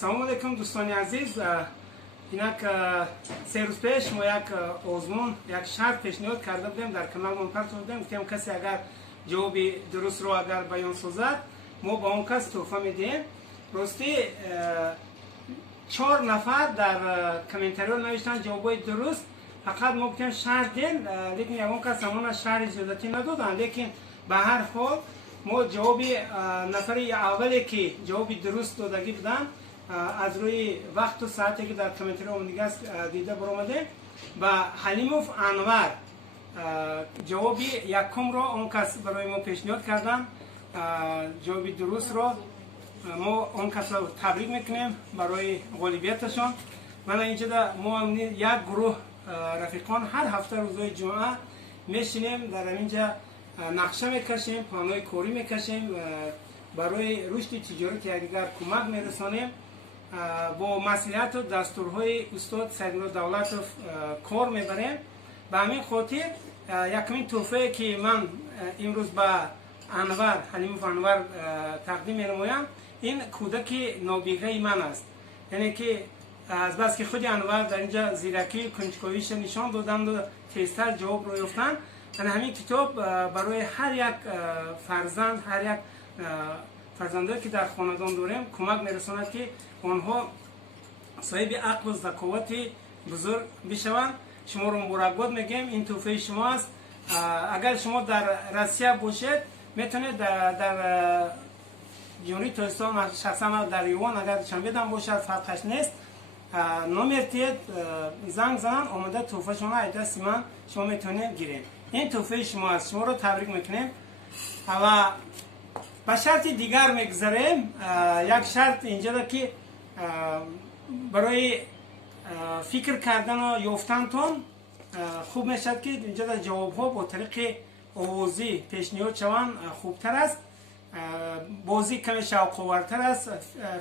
سلام علیکم دوستان عزیز. اینک 3 روز پیش ما یک آزمون یک شرط پیشنهاد کرده بودیم در کانال منتشر بودیم. گفتیم کسی اگر جواب درست رو اگر بیان سازد ما با اون کس تحفه میدیم. راستی 4 نفر در کامنت‌ها نوشتن جوابای درست، فقط ما گفتیم شرط دین، لیکن یگان کس همون شرط زیادتی ندادن. لیکن به هر حال ما جواب نفر اولی که جواب درست دادگی بودن از روی وقت و ساعتی که در کامنت‌ها دیگه دیده برآمده و حلیموف انور جواب یکم را اون کس برای ما پیشنهاد کردن. جواب درست را ما اون کس را تبریک میکنیم برای غالبیتشان. من اینجا ما یک گروه رفیقان هر هفته روزهای جمعه میشینیم در اینجا نقشه میکشیم، پلان‌های کاری میکشیم، برای رشد تجارت یکدیگر کمک میرسانیم، با مصلحت و دستورهای استاد سیدالله دولتوف کار میبریم. به همین خاطر یکمین تحفه که من امروز به انور حلیموف انور تقدیم می‌نمایم این کودک نابغه من است. یعنی که از بس که خود انور در اینجا زیرکی کنجکاویش نشان دادند و تیزتر جواب رو یافتن، یعنی همین کتاب برای هر یک فرزند، هر یک فرزندی که در خاندان داریم کمک میرساند که آنها صاحب عقل و ذکاوت بزرگ بشوند. شما رو مبارکباد میگیم، این تحفه شما است. اگر شما در روسیه باشید میتونید در جمهوری تاجیکستان شخصا در یوان اگر چنبیدم باشد فرقش نیست، نمیرتید زنگ زنن آمده تحفه شما از دست من شما میتونید گیرید. این تحفه شما است، شما رو تبریک میکنیم و به شرط دیگر میگذاریم. یک شرط اینجا که برای فکر کردن و یافتنتون خوب میشد که اینجا جواب ها با طریق آوازی پیشنهاد شوند خوبتر است. بازی کمی شوق‌آورتر است،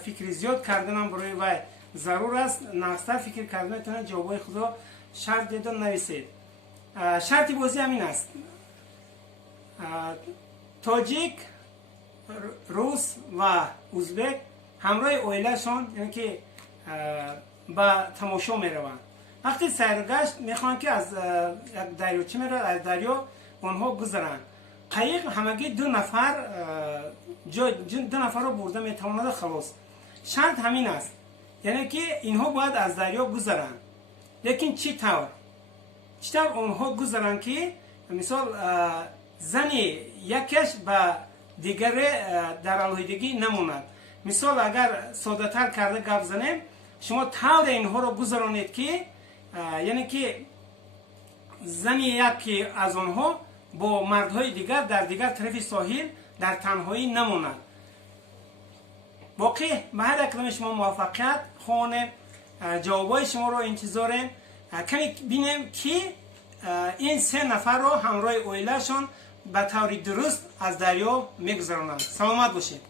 فکر زیاد کردن هم برای وای ضرور است. نقصتر فکر کردن تونه جوابای خدا شرط دیدن نویسید. شرط بازی همین است: تاجیک، روس و ازبک همراه اویلشان، یعنی که به تماشا میروند. وقتی سیرگشت میخوان که از یک دریاچه میرن، از دریا آنها گذرند. قایق همگی 2 نفر رو برده میتواند خلاص. شرط همین است، یعنی که اینها باید از دریا گذرند. لیکن چی طور آنها گذرند که مثال زنی یکش به دیگر در علیحدگی نموند. مثال اگر ساده تر کرده گپ زنیم، شما طور اینها رو گذرانید که یعنی که زنی یکی از آنها با مردهای دیگر در دیگر طرف ساحل در تنهایی نماند. باقی به هر اقدام شما موفقیت خواهیم. جوابای شما رو انتظاریم. کمی بینیم که این 3 نفر رو همراه اویلشان به طور درست از دریا میگذرانند. سلامت باشید.